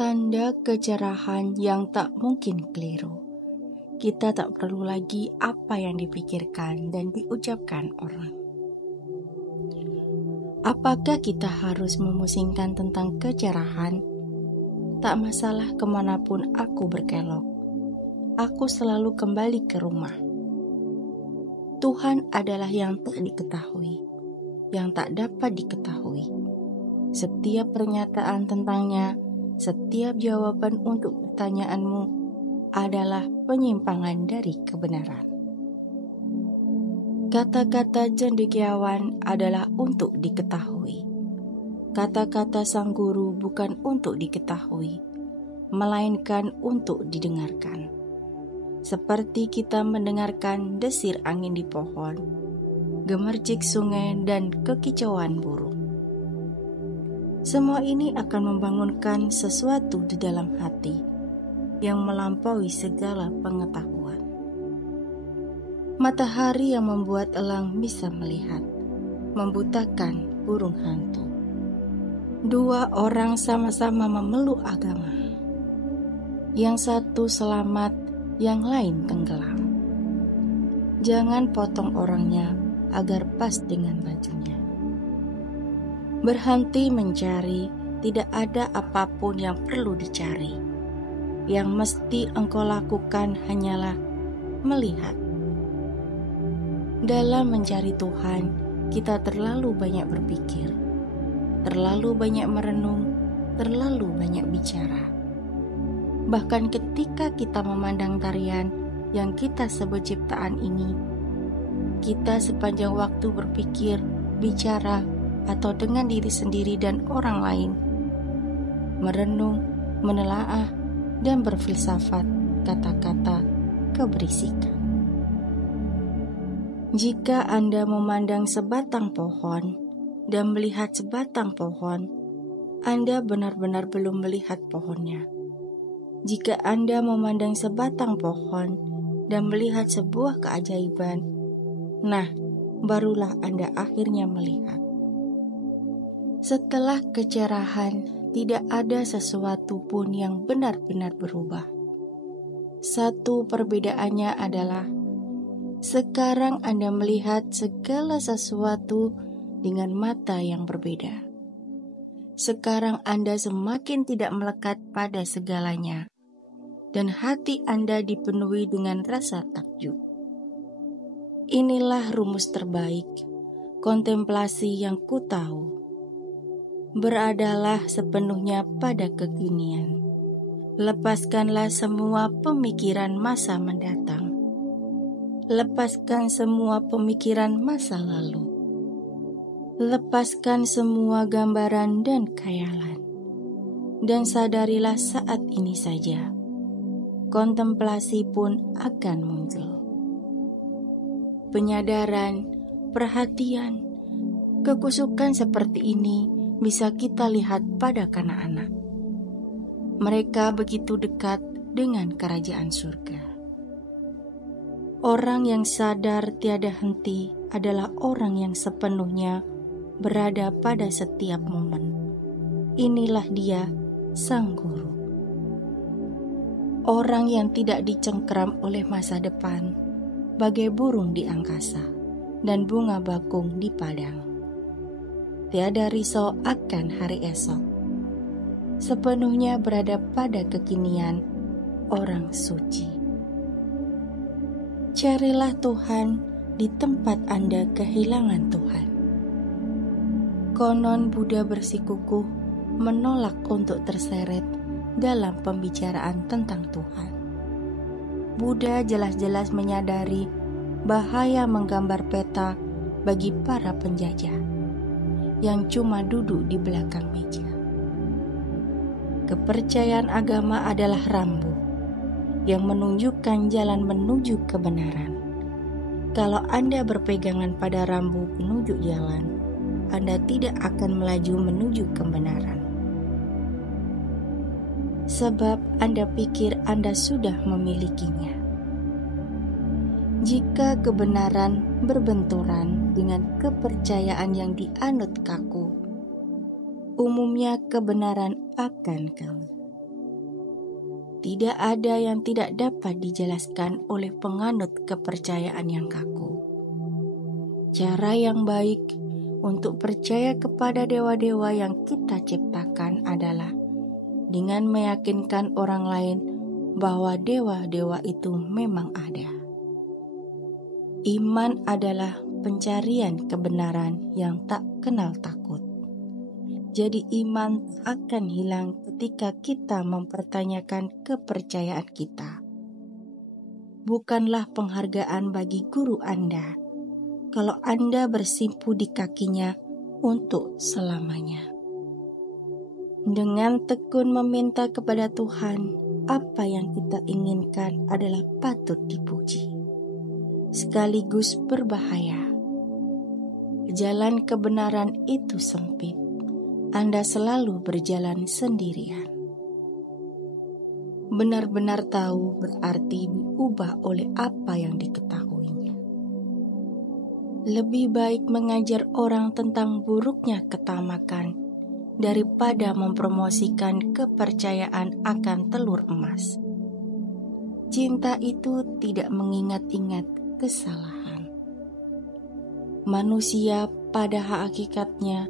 Tanda kecerahan yang tak mungkin keliru. Kita tak perlu lagi apa yang dipikirkan dan diucapkan orang. Apakah kita harus memusingkan tentang kecerahan? Tak masalah kemanapun aku berkelok, aku selalu kembali ke rumah. Tuhan adalah yang tak diketahui, yang tak dapat diketahui. Setiap pernyataan tentangnya, setiap jawaban untuk pertanyaanmu adalah penyimpangan dari kebenaran. Kata-kata cendekiawan adalah untuk diketahui. Kata-kata sang guru bukan untuk diketahui, melainkan untuk didengarkan. Seperti kita mendengarkan desir angin di pohon, gemercik sungai, dan kekicauan burung. Semua ini akan membangunkan sesuatu di dalam hati yang melampaui segala pengetahuan. Matahari yang membuat elang bisa melihat, membutakan burung hantu. Dua orang sama-sama memeluk agama. Yang satu selamat, yang lain tenggelam. Jangan potong orangnya agar pas dengan bajunya. Berhenti mencari, tidak ada apapun yang perlu dicari. Yang mesti engkau lakukan hanyalah melihat. Dalam mencari Tuhan, kita terlalu banyak berpikir, terlalu banyak merenung, terlalu banyak bicara. Bahkan ketika kita memandang tarian yang kita sebut ciptaan ini, kita sepanjang waktu berpikir, bicara, atau dengan diri sendiri dan orang lain, merenung, menelaah, dan berfilsafat kata-kata keberisikan. Jika Anda memandang sebatang pohon dan melihat sebatang pohon, Anda benar-benar belum melihat pohonnya. Jika Anda memandang sebatang pohon dan melihat sebuah keajaiban, nah, barulah Anda akhirnya melihat. Setelah kecerahan, tidak ada sesuatu pun yang benar-benar berubah. Satu perbedaannya adalah, sekarang Anda melihat segala sesuatu dengan mata yang berbeda. Sekarang Anda semakin tidak melekat pada segalanya, dan hati Anda dipenuhi dengan rasa takjub. Inilah rumus terbaik, kontemplasi yang ku tahu. Beradalah sepenuhnya pada kekinian. Lepaskanlah semua pemikiran masa mendatang. Lepaskan semua pemikiran masa lalu. Lepaskan semua gambaran dan khayalan. Dan sadarilah saat ini saja. Kontemplasi pun akan muncul. Penyadaran, perhatian, kekusukan seperti ini bisa kita lihat pada kanak-kanak. Mereka begitu dekat dengan kerajaan surga. Orang yang sadar tiada henti adalah orang yang sepenuhnya berada pada setiap momen. Inilah dia, sang guru. Orang yang tidak dicengkeram oleh masa depan, bagai burung di angkasa dan bunga bakung di padang. Tiada risau akan hari esok. Sepenuhnya berada pada kekinian orang suci. Carilah Tuhan di tempat Anda kehilangan Tuhan. Konon Buddha bersikukuh menolak untuk terseret dalam pembicaraan tentang Tuhan. Buddha jelas-jelas menyadari bahaya menggambar peta bagi para penjajah yang cuma duduk di belakang meja. Kepercayaan agama adalah rambu yang menunjukkan jalan menuju kebenaran. Kalau Anda berpegangan pada rambu penunjuk jalan, Anda tidak akan melaju menuju kebenaran. Sebab Anda pikir Anda sudah memilikinya. Jika kebenaran berbenturan dengan kepercayaan yang dianut kaku, umumnya kebenaran akan kalah. Tidak ada yang tidak dapat dijelaskan oleh penganut kepercayaan yang kaku. Cara yang baik untuk percaya kepada dewa-dewa yang kita ciptakan adalah dengan meyakinkan orang lain bahwa dewa-dewa itu memang ada. Iman adalah pencarian kebenaran yang tak kenal takut. Jadi iman akan hilang ketika kita mempertanyakan kepercayaan kita. Bukanlah penghargaan bagi guru Anda kalau Anda bersimpu di kakinya untuk selamanya. Dengan tekun meminta kepada Tuhan, apa yang kita inginkan adalah patut dipuji, sekaligus berbahaya. Jalan kebenaran itu sempit. Anda selalu berjalan sendirian. Benar-benar tahu berarti diubah oleh apa yang diketahuinya. Lebih baik mengajar orang tentang buruknya ketamakan daripada mempromosikan kepercayaan akan telur emas. Cinta itu tidak mengingat-ingat kesalahan. Manusia pada hakikatnya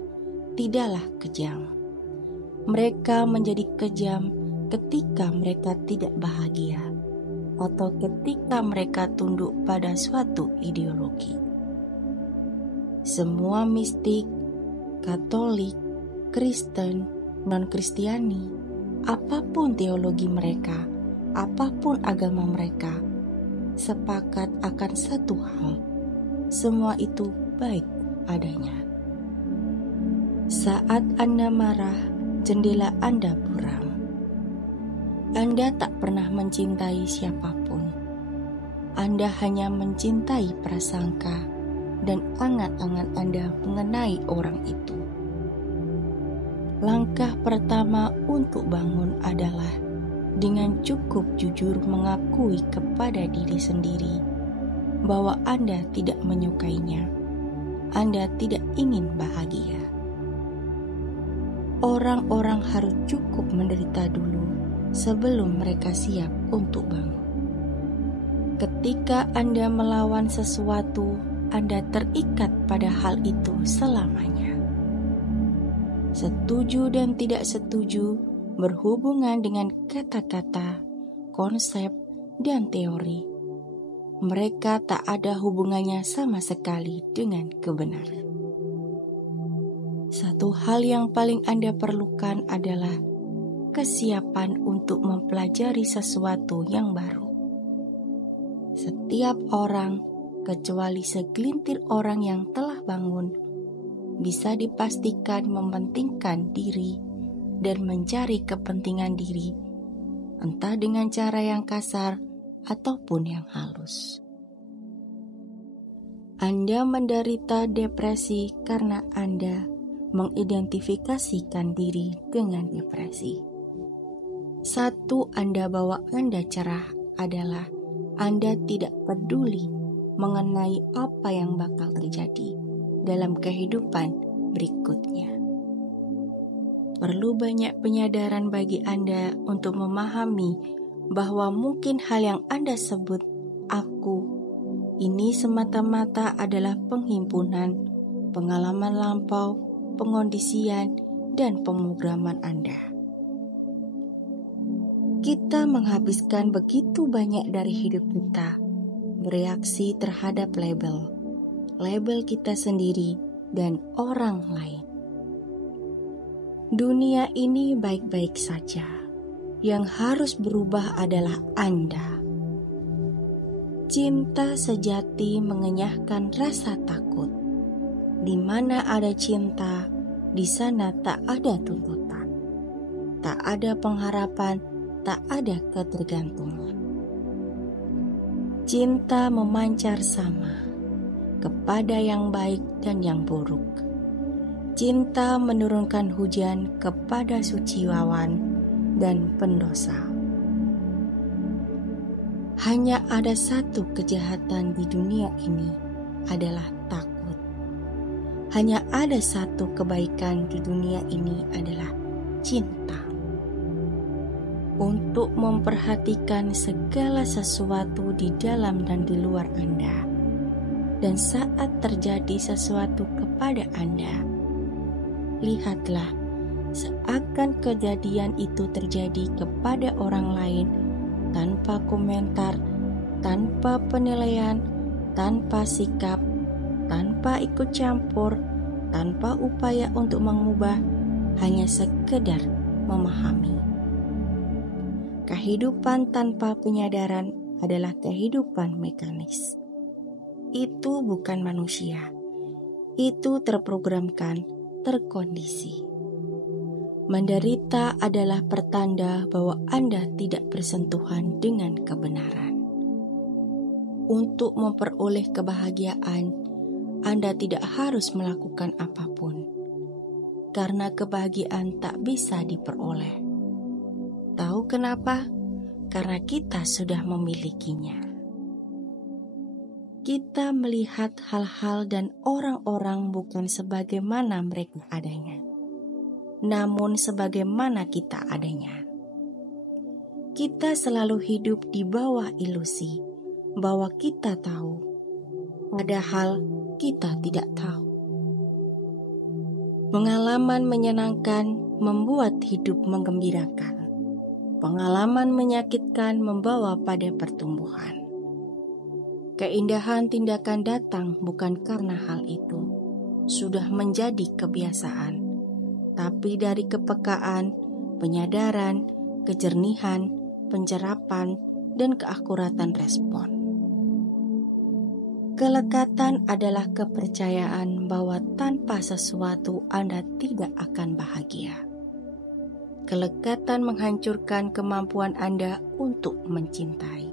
tidaklah kejam. Mereka menjadi kejam ketika mereka tidak bahagia atau ketika mereka tunduk pada suatu ideologi. Semua mistik, Katolik, Kristen, non-Kristiani, apapun teologi mereka, apapun agama mereka, sepakat akan satu hal: semua itu baik adanya. Saat Anda marah, jendela Anda buram. Anda tak pernah mencintai siapapun. Anda hanya mencintai prasangka dan angan-angan Anda mengenai orang itu. Langkah pertama untuk bangun adalah dengan cukup jujur mengakui kepada diri sendiri bahwa Anda tidak menyukainya. Anda tidak ingin bahagia. Orang-orang harus cukup menderita dulu sebelum mereka siap untuk bangun. Ketika Anda melawan sesuatu, Anda terikat pada hal itu selamanya. Setuju dan tidak setuju berhubungan dengan kata-kata, konsep, dan teori. Mereka tak ada hubungannya sama sekali dengan kebenaran. Satu hal yang paling Anda perlukan adalah kesiapan untuk mempelajari sesuatu yang baru. Setiap orang, kecuali segelintir orang yang telah bangun, bisa dipastikan mementingkan diri dan mencari kepentingan diri, entah dengan cara yang kasar ataupun yang halus. Anda menderita depresi karena Anda mengidentifikasikan diri dengan depresi. Satu Anda bahwa Anda cerah adalah Anda tidak peduli mengenai apa yang bakal terjadi dalam kehidupan berikutnya. Perlu banyak penyadaran bagi Anda untuk memahami bahwa mungkin hal yang Anda sebut aku ini semata-mata adalah penghimpunan pengalaman lampau, pengondisian, dan pemrograman Anda. Kita menghabiskan begitu banyak dari hidup kita bereaksi terhadap label kita sendiri dan orang lain. Dunia ini baik-baik saja. Yang harus berubah adalah Anda. Cinta sejati mengenyahkan rasa takut. Di mana ada cinta, di sana tak ada tuntutan, tak ada pengharapan, tak ada ketergantungan. Cinta memancar sama kepada yang baik dan yang buruk. Cinta menurunkan hujan kepada suciwawan dan pendosa. Hanya ada satu kejahatan di dunia ini adalah takut. Hanya ada satu kebaikan di dunia ini adalah cinta. untuk memperhatikan segala sesuatu di dalam dan di luar Anda. Dan saat terjadi sesuatu kepada Anda, lihatlah seakan kejadian itu terjadi kepada orang lain tanpa komentar, tanpa penilaian, tanpa sikap, tanpa ikut campur, tanpa upaya untuk mengubah, hanya sekedar memahami. Kehidupan tanpa penyadaran adalah kehidupan mekanis. Itu bukan manusia. Itu terprogramkan, terkondisi. Menderita adalah pertanda bahwa Anda tidak bersentuhan dengan kebenaran. Untuk memperoleh kebahagiaan, Anda tidak harus melakukan apapun, karena kebahagiaan tak bisa diperoleh. Tahu kenapa? Karena kita sudah memilikinya. Kita melihat hal-hal dan orang-orang bukan sebagaimana mereka adanya, namun sebagaimana kita adanya. Kita selalu hidup di bawah ilusi bahwa kita tahu, padahal kita tidak tahu. Pengalaman menyenangkan membuat hidup menggembirakan. Pengalaman menyakitkan membawa pada pertumbuhan. Keindahan tindakan datang bukan karena hal itu sudah menjadi kebiasaan, tapi dari kepekaan, penyadaran, kejernihan, pencerapan, dan keakuratan respon. Kelekatan adalah kepercayaan bahwa tanpa sesuatu Anda tidak akan bahagia. Kelekatan menghancurkan kemampuan Anda untuk mencintai.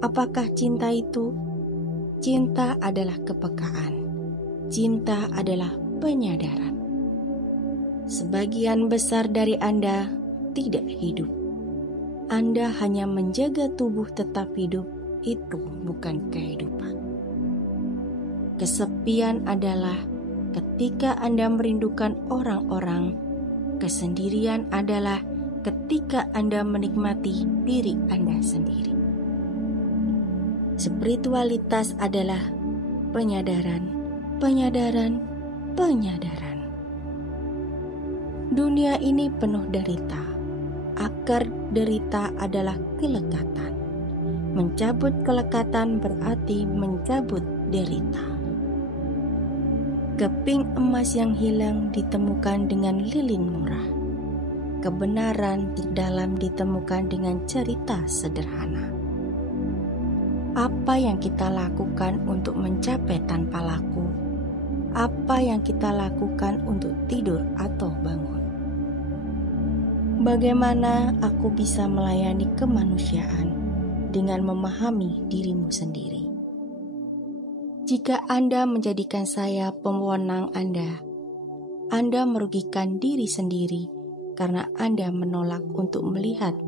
Apakah cinta itu? Cinta adalah kepekaan. Cinta adalah penyadaran. Sebagian besar dari Anda tidak hidup. Anda hanya menjaga tubuh tetap hidup. Itu bukan kehidupan. Kesepian adalah ketika Anda merindukan orang-orang. Kesendirian adalah ketika Anda menikmati diri Anda sendiri. Spiritualitas adalah penyadaran, penyadaran, penyadaran. Dunia ini penuh derita. Akar derita adalah kelekatan. Mencabut kelekatan berarti mencabut derita. Keping emas yang hilang ditemukan dengan lilin murah. Kebenaran terdalam ditemukan dengan cerita sederhana. Apa yang kita lakukan untuk mencapai tanpa laku? Apa yang kita lakukan untuk tidur atau bangun? Bagaimana aku bisa melayani kemanusiaan dengan memahami dirimu sendiri? Jika Anda menjadikan saya pewenang Anda merugikan diri sendiri karena Anda menolak untuk melihat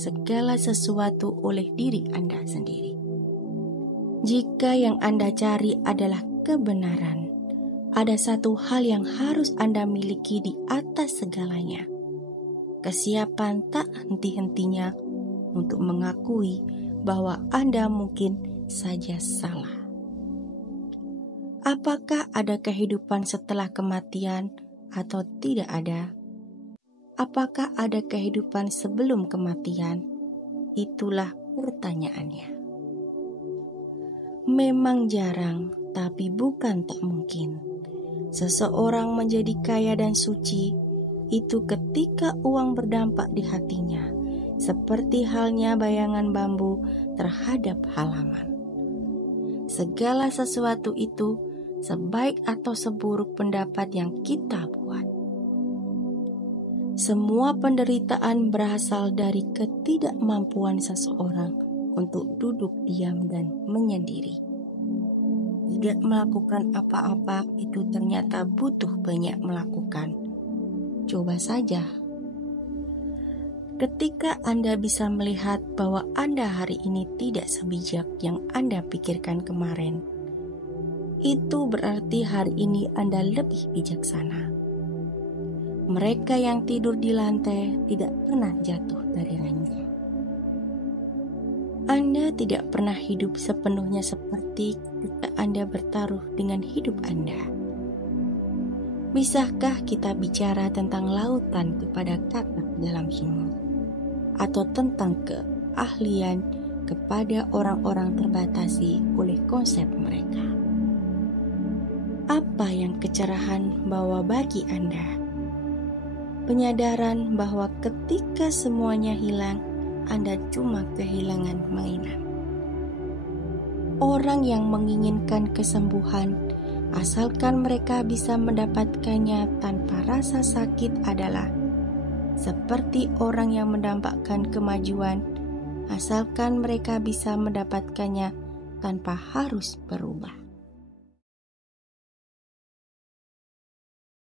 segala sesuatu oleh diri Anda sendiri. Jika yang Anda cari adalah kebenaran, ada satu hal yang harus Anda miliki di atas segalanya. Kesiapan tak henti-hentinya untuk mengakui bahwa Anda mungkin saja salah. Apakah ada kehidupan setelah kematian atau tidak ada? Apakah ada kehidupan sebelum kematian? Itulah pertanyaannya. Memang jarang, tapi bukan tak mungkin. Seseorang menjadi kaya dan suci itu ketika uang berdampak di hatinya, seperti halnya bayangan bambu terhadap halaman. Segala sesuatu itu sebaik atau seburuk pendapat yang kita buat. Semua penderitaan berasal dari ketidakmampuan seseorang untuk duduk diam dan menyendiri. Tidak melakukan apa-apa itu ternyata butuh banyak melakukan. Coba saja. Ketika Anda bisa melihat bahwa Anda hari ini tidak sebijak yang Anda pikirkan kemarin, itu berarti hari ini Anda lebih bijaksana. Mereka yang tidur di lantai tidak pernah jatuh dari ranjang. Anda tidak pernah hidup sepenuhnya seperti ketika Anda bertaruh dengan hidup Anda. Bisakah kita bicara tentang lautan kepada katak dalam sumur, atau tentang keahlian kepada orang-orang terbatasi oleh konsep mereka? Apa yang kecerahan bawa bagi Anda? Penyadaran bahwa ketika semuanya hilang, Anda cuma kehilangan mainan. Orang yang menginginkan kesembuhan, asalkan mereka bisa mendapatkannya tanpa rasa sakit, adalah seperti orang yang mendambakan kemajuan, asalkan mereka bisa mendapatkannya tanpa harus berubah.